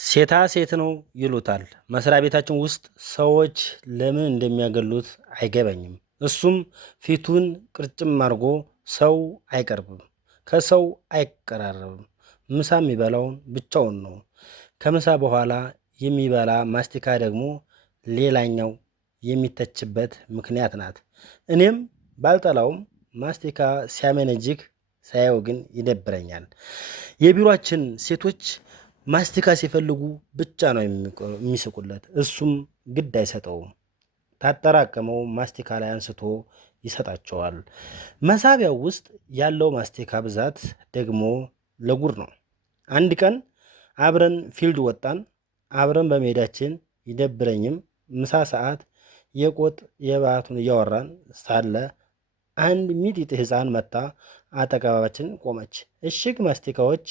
ሴታ ሴት ነው ይሉታል። መስሪያ ቤታችን ውስጥ ሰዎች ለምን እንደሚያገሉት አይገባኝም። እሱም ፊቱን ቅርጭም አድርጎ ሰው አይቀርብም፣ ከሰው አይቀራረብም። ምሳ የሚበላውን ብቻውን ነው። ከምሳ በኋላ የሚበላ ማስቲካ ደግሞ ሌላኛው የሚተችበት ምክንያት ናት። እኔም ባልጠላውም ማስቲካ ሲያመነጅክ ሳየው ግን ይደብረኛል። የቢሮአችን ሴቶች ማስቲካ ሲፈልጉ ብቻ ነው የሚስቁለት። እሱም ግድ አይሰጠውም። ታጠራቀመው ማስቲካ ላይ አንስቶ ይሰጣቸዋል። መሳቢያው ውስጥ ያለው ማስቲካ ብዛት ደግሞ ለጉድ ነው። አንድ ቀን አብረን ፊልድ ወጣን። አብረን በመሄዳችን ይደብረኝም ምሳ ሰዓት የቆጥ የባቱን እያወራን ሳለ አንድ ሚጢጥ ሕፃን መታ አጠገባችን ቆመች። እሽግ ማስቲካዎች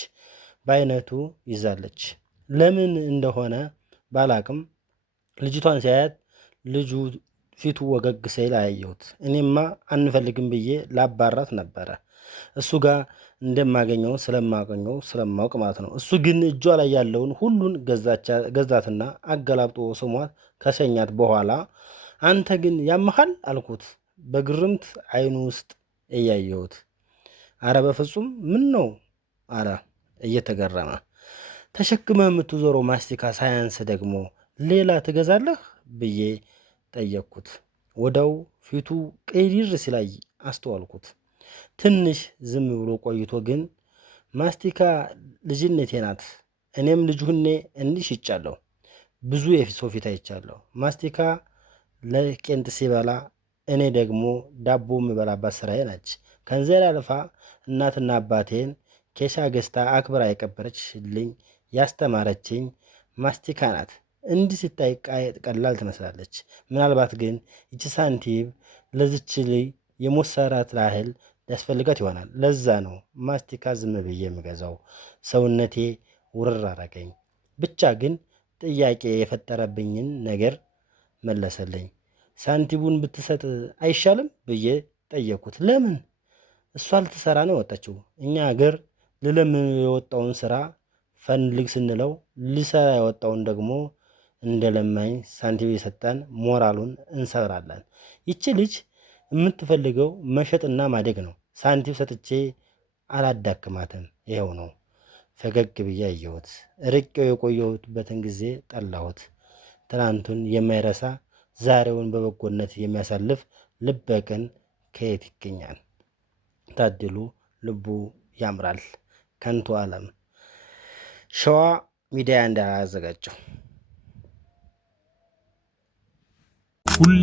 በአይነቱ ይዛለች። ለምን እንደሆነ ባላቅም ልጅቷን ሲያያት ልጁ ፊቱ ወገግ ሲል አያየሁት። እኔማ አንፈልግም ብዬ ላባራት ነበረ፣ እሱ ጋር እንደማገኘው ስለማውቅ ማለት ነው። እሱ ግን እጇ ላይ ያለውን ሁሉን ገዛትና አገላብጦ ስሟት ከሰኛት በኋላ አንተ ግን ያመሃል አልኩት፣ በግርምት አይኑ ውስጥ እያየሁት። አረ በፍጹም ምን ነው አረ እየተገረመ። ተሸክመህ የምትዞረው ማስቲካ ሳያንስ ደግሞ ሌላ ትገዛለህ ብዬ ጠየቅኩት። ወደው ፊቱ ቅይር ሲላይ አስተዋልኩት። ትንሽ ዝም ብሎ ቆይቶ ግን ማስቲካ ልጅነቴ ናት፣ እኔም ልጅ ሁኔ እንዲህ ሽጫለሁ፣ ብዙ የሰው ፊት አይቻለሁ። ማስቲካ ለቄንጥ ሲበላ እኔ ደግሞ ዳቦ የምበላባት ስራዬ ናች። ከንዘር አልፋ እናትና አባቴን ኬሻ ገዝታ አክብራ የቀበረችልኝ ያስተማረችኝ ማስቲካ ናት። እንዲህ ስታይ ቀላል ትመስላለች። ምናልባት ግን ይቺ ሳንቲም ለዝች ልይ የሞሰራት ላህል ያስፈልጋት ይሆናል። ለዛ ነው ማስቲካ ዝም ብዬ የምገዛው። ሰውነቴ ውርር አረገኝ። ብቻ ግን ጥያቄ የፈጠረብኝን ነገር መለሰልኝ። ሳንቲቡን ብትሰጥ አይሻልም ብዬ ጠየቅኩት። ለምን? እሷ ልትሰራ ነው የወጣችው። እኛ ሀገር ልለምን የወጣውን ስራ ፈልግ ስንለው ሊሰራ የወጣውን ደግሞ እንደ ለማኝ ሳንቲም የሰጠን ሞራሉን እንሰብራለን። ይቺ ልጅ የምትፈልገው መሸጥና ማደግ ነው። ሳንቲም ሰጥቼ አላዳክማትም። ይኸው ነው። ፈገግ ብዬ አየሁት። ርቄው የቆየሁበትን ጊዜ ጠላሁት። ትናንቱን የማይረሳ ዛሬውን በበጎነት የሚያሳልፍ ልበቅን ከየት ይገኛል? ታድሉ ልቡ ያምራል። ከንቱ ዓለም። ሸዋ ሚዲያ እንዳዘጋጀው ሁሌ